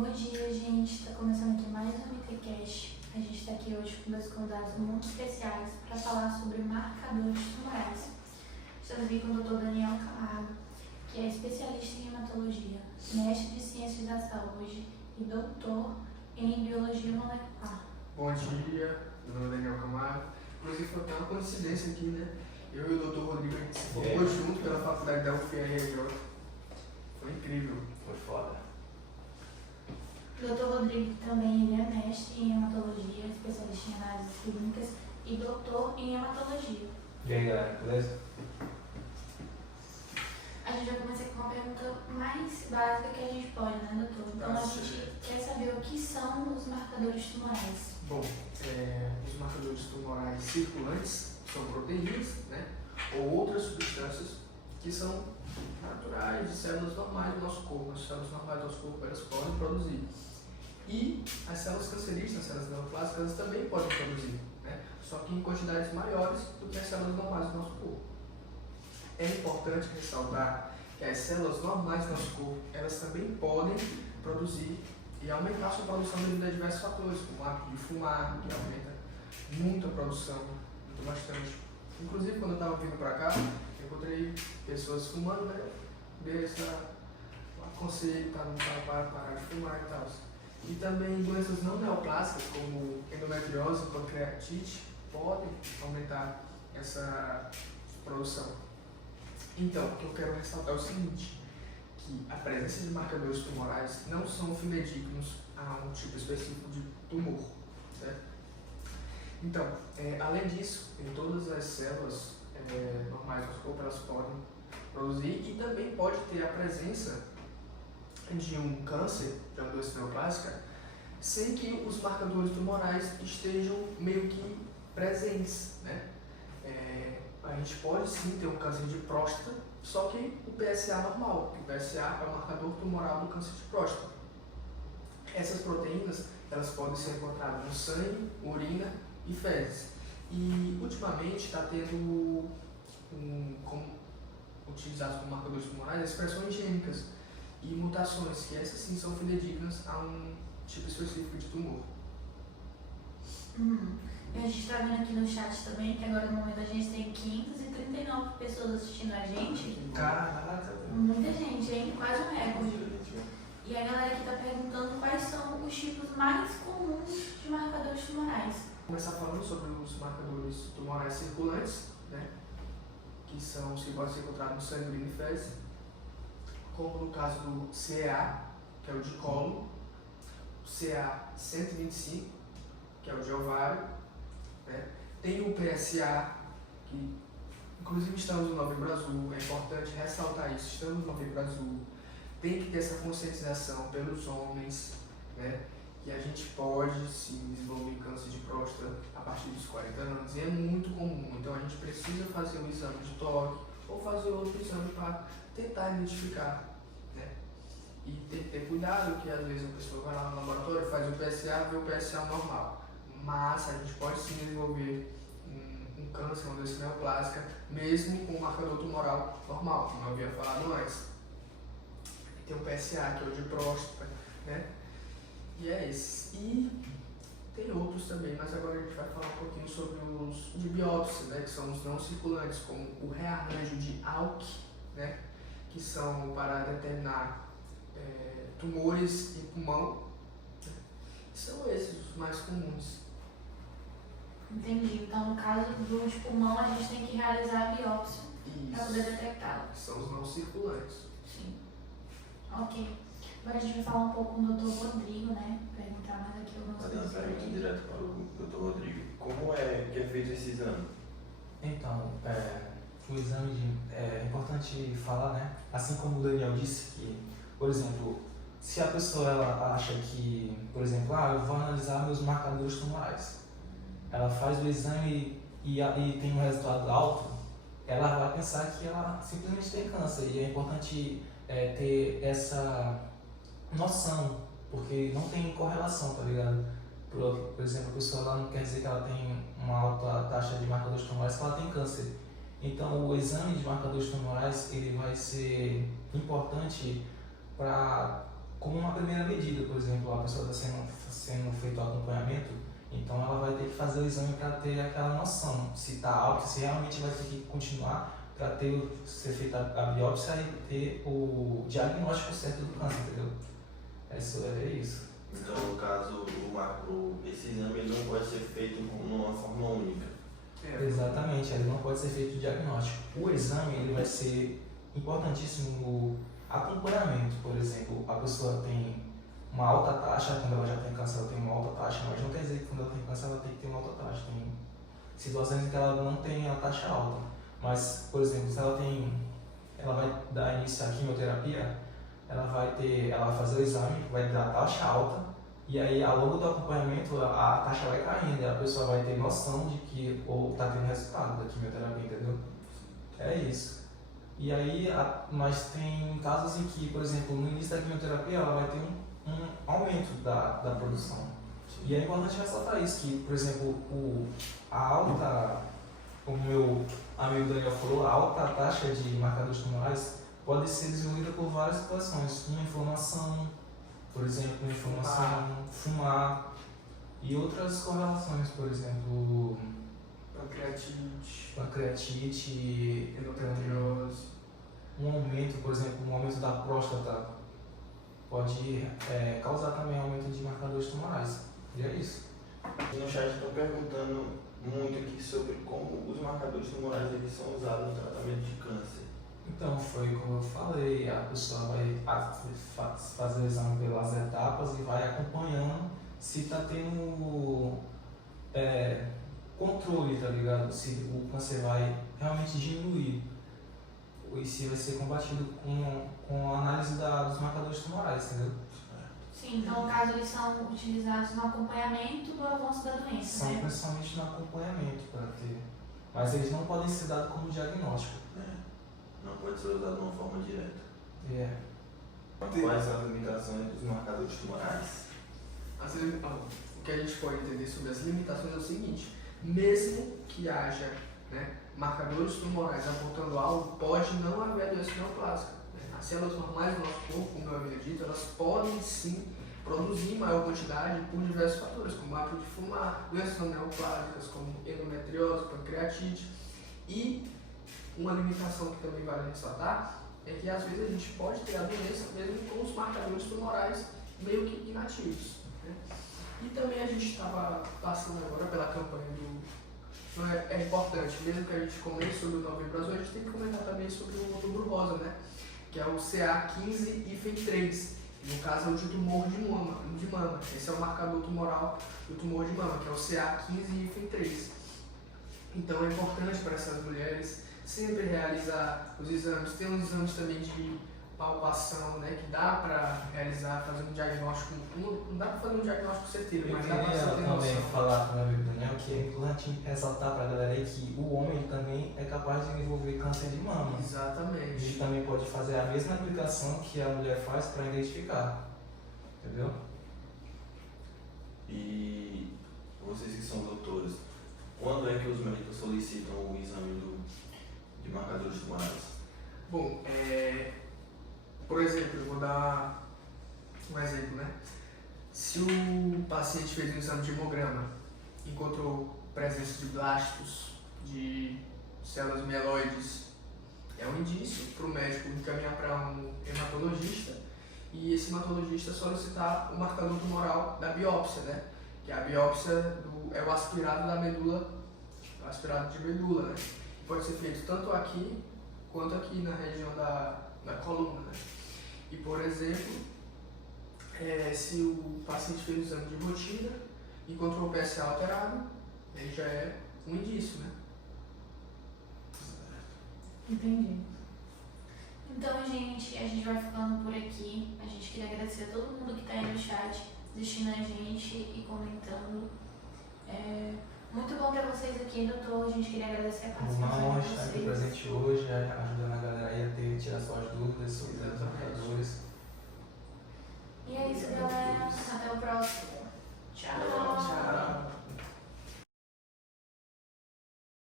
Bom dia, gente. Está começando aqui mais um MTCast. A gente está aqui hoje com dois convidados muito especiais para falar sobre marcadores tumorais. Estamos aqui com o Dr. Daniel Camargo, que é especialista em hematologia, mestre de ciências da saúde e doutor em biologia molecular. Bom dia, meu nome é Daniel Camargo. Inclusive foi até uma coincidência aqui, né? Eu e o Dr. Rodrigo, a gente se formou junto pela faculdade da UFRJ. Foi incrível. Foi foda. O Dr. Rodrigo também ele é mestre em hematologia, especialista em análises clínicas e doutor em hematologia. E aí, galera, beleza? A gente vai começar com uma pergunta mais básica que a gente pode, né, doutor? Então a gente quer saber o que são os marcadores tumorais. Bom, os marcadores tumorais circulantes são proteínas, né? Ou outras substâncias que são naturais de células normais do nosso corpo. As células normais do nosso corpo elas podem produzir. E as células cancerígenas, as células neoplásicas, elas também podem produzir, né? Só que em quantidades maiores do que as células normais do nosso corpo. É importante ressaltar que as células normais do nosso corpo, elas também podem produzir e aumentar sua produção devido a diversos fatores, como o hábito de fumar, que aumenta muito a produção, muito bastante. Inclusive, quando eu estava vindo para cá, eu encontrei pessoas fumando, né? Dei um aconselho para parar de fumar e tal. E também doenças não neoplásicas, como endometriose e pancreatite, podem aumentar essa produção. Então, o que eu quero ressaltar é o seguinte, que a presença de marcadores tumorais não são fidedignos a um tipo específico de tumor, certo? Então, além disso, em todas as células normais do corpo, elas podem produzir e também pode ter a presença de um câncer, de uma doença neoplásica, sem que os marcadores tumorais estejam meio que presentes, né? A gente pode sim ter um câncer de próstata, só que o PSA normal, que o PSA é o marcador tumoral do câncer de próstata. Essas proteínas, elas podem ser encontradas no sangue, urina e fezes. E ultimamente está tendo utilizados como marcadores tumorais expressões gênicas e mutações, que essas sim são fidedignas a um tipo específico de tumor. E a gente está vendo aqui no chat também que agora no momento a gente tem 539 pessoas assistindo a gente. Caraca! Muita gente, hein? Quase um recorde. E a galera aqui está perguntando quais são os tipos mais comuns de marcadores tumorais. Vou começar falando sobre os marcadores tumorais circulantes, né? Que são os que podem ser encontrados no sangue, urina e fezes, como no caso do CEA, que é o de colo, o CA125, que é o de ovário, né? Tem o PSA, que inclusive estamos no Novembro Azul, é importante ressaltar isso, estamos no Novembro Azul, tem que ter essa conscientização pelos homens, né? Que a gente pode se desenvolver câncer de próstata a partir dos 40 anos, e é muito comum, então a gente precisa fazer um exame de toque ou fazer outro exame para tentar identificar, né? E tem que ter cuidado, que às vezes a pessoa vai lá no laboratório, faz o PSA, vê o PSA normal, mas a gente pode sim desenvolver um câncer, uma doença neoplásica, mesmo com um marcador tumoral normal, como eu havia falado antes. Tem o PSA, que é o de próstata, né? E é esse. E tem outros também, mas agora a gente vai falar um pouquinho sobre os de biópsia, né? Que são os não circulantes, como o rearranjo de ALK, né? Que são para determinar tumores em pulmão. São esses os mais comuns. Entendi. Então, no caso do de pulmão, a gente tem que realizar a biópsia para poder detectá-lo. São os não circulantes. Sim. Ok. Agora a gente vai falar um pouco com o Dr. Rodrigo, né? Perguntar mais aqui algumas coisas. Pergunta direto para o Dr. Rodrigo. Como é que é feito esse exame? Então, o exame é importante falar, né? Assim como o Daniel disse que, por exemplo, se a pessoa ela acha que, por exemplo, eu vou analisar meus marcadores tumorais, ela faz o exame e tem um resultado alto, ela vai pensar que ela simplesmente tem câncer, e é importante ter essa noção, porque não tem correlação, tá ligado? Por exemplo, a pessoa ela não quer dizer que ela tem uma alta taxa de marcadores tumorais se ela tem câncer. Então, o exame de marcadores tumorais ele vai ser importante para como uma primeira medida, por exemplo, a pessoa está sendo feito o acompanhamento, então ela vai ter que fazer o exame para ter aquela noção se está alto, se realmente vai ter que continuar para ser feita a biópsia e ter o diagnóstico certo do câncer, entendeu? É isso. Então, no caso, esse exame ele não pode ser feito de uma forma única. Exatamente, ele não pode ser feito o diagnóstico. O exame ele vai ser importantíssimo no acompanhamento. Por exemplo, a pessoa tem uma alta taxa, quando ela já tem câncer ela tem uma alta taxa, mas não quer dizer que quando ela tem câncer ela tem que ter uma alta taxa. Tem situações em que ela não tem a taxa alta, mas, por exemplo, se ela vai dar início à quimioterapia, ela vai fazer o exame, vai dar taxa alta, e aí ao longo do acompanhamento a taxa vai caindo, e a pessoa vai ter noção de que está tendo resultado da quimioterapia, entendeu? É isso. E aí, mas tem casos em que, por exemplo, no início da quimioterapia ela vai ter um aumento da produção. E é importante ressaltar isso, que, por exemplo, como o meu amigo Daniel falou, a alta taxa de marcadores tumorais pode ser desenvolvida por várias situações. Uma inflamação, por exemplo, fumar e outras correlações, por exemplo, pancreatite, endometriose. Um aumento, por exemplo, um aumento da próstata pode causar também aumento de marcadores tumorais. E é isso. No chat estão perguntando muito aqui sobre como os marcadores tumorais eles são usados no tratamento de câncer. Então, foi como eu falei, a pessoa vai fazer o exame pelas etapas e vai acompanhando se está tendo controle, tá ligado? Se o câncer vai realmente diminuir e se vai ser combatido com a análise dos marcadores tumorais, entendeu? Sim, então no caso eles são utilizados no acompanhamento do avanço da doença, São né? principalmente no acompanhamento para ter, mas eles não podem ser dados como diagnóstico. Não pode ser usado de uma forma direta. Quais são as limitações dos marcadores tumorais? O que a gente pode entender sobre as limitações é o seguinte: mesmo que haja marcadores tumorais apontando algo, pode não haver doença neoplásica. As células normais do nosso corpo, como eu havia dito, elas podem sim produzir maior quantidade por diversos fatores, como o hábito de fumar, doenças não neoplásicas como endometriose, pancreatite. E uma limitação que também vale ressaltar é que às vezes a gente pode ter a doença mesmo com os marcadores tumorais meio que inativos. E também a gente estava passando agora pela campanha do... É importante, mesmo que a gente comente sobre o Novembro Azul, a gente tem que comentar também sobre o Outubro Rosa, que é o CA15-3. No caso é o de tumor de mama. Esse é o marcador tumoral do tumor de mama, que é o CA15-3. Então é importante para essas mulheres sempre realizar os exames. Tem uns exames também de palpação, que dá para realizar, fazer um diagnóstico. Não dá para fazer um diagnóstico certeiro, mas dá para você ter noção. Eu queria também falar para o meu amigo Daniel que é importante ressaltar para a galera aí que o homem também é capaz de desenvolver câncer de mama. Exatamente. A gente também pode fazer a mesma aplicação que a mulher faz para identificar. Entendeu? E vocês que são doutores, quando é que os médicos solicitam o exame de marcadores tumorais? Bom, por exemplo, eu vou dar um exemplo, Se o paciente fez um exame de hemograma, encontrou presença de blastos, de células mieloides, é um indício para o médico encaminhar para um hematologista e esse hematologista solicitar o marcador tumoral da biópsia, que a biópsia é o aspirado da medula, o aspirado de medula, Pode ser feito tanto aqui quanto aqui na região da coluna, E, por exemplo, se o paciente fez o exame de rotina e encontrou o PSA alterado, ele já é um indício, Entendi. Então, gente, a gente vai ficando por aqui. A gente queria agradecer a todo mundo que está aí no chat, assistindo a gente e comentando. Muito bom ter vocês aqui, doutor. A gente queria agradecer a participação de vocês. Uma honra estar aqui presente